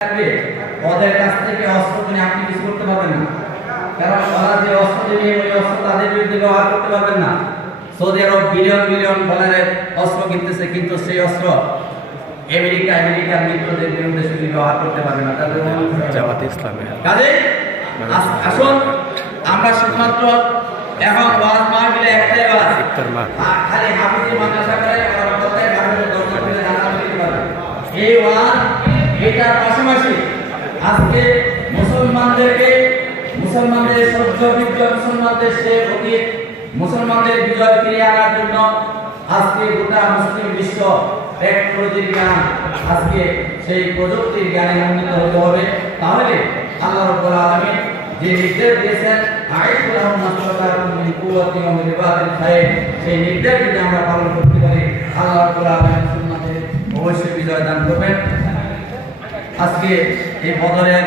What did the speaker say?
থাকবে ওদের কাছ থেকে অস্ত্র কিনে আপনি কিছু করতে পারবেন না, কারণ ওরা যে অস্ত্র দেবে ওই অস্ত্র তাদের বিরুদ্ধে ব্যবহার করতে পারবেন না। সৌদি আরব বিলিয়ন বিলিয়ন ডলারের অস্ত্র কিনতেছে, কিন্তু সেই অস্ত্র আমেরিকার মিত্রদের বিরুদ্ধে সেটি ব্যবহার করতে পারবে না। তাদের জামাতে ইসলামের কাজে আসুন আমরা শুধুমাত্র এখন ওয়াজ মাহফিলে একটাই ওয়াজ, খালি হাফিজি মাদ্রাসা করে কথায় ভাবে দর্শক করে জানা দিতে পারবে। এই ওয়াজ এটার পাশাপাশি আজকে মুসলমানদের সহ্য বিজয়, মুসলমানদের সে অতীত, মুসলমানদের বিজয় ফিরিয়ে আনার জন্য আজকে গোটা মুসলিম বিশ্ব টেকনোলজির জ্ঞান, আজকে সেই প্রযুক্তির জ্ঞানে উন্নীত হতে হবে। তাহলে আল্লাহ রাব্বুল আলামিন যে নির্দেশ দিয়েছেন সেই নির্দেশ যদি আমরা পালন করতে পারি আল্লাহ রাব্বুল আলামিন মুসলমানদের অবশ্যই বিজয় দান করবেন। আজকে এই বদরের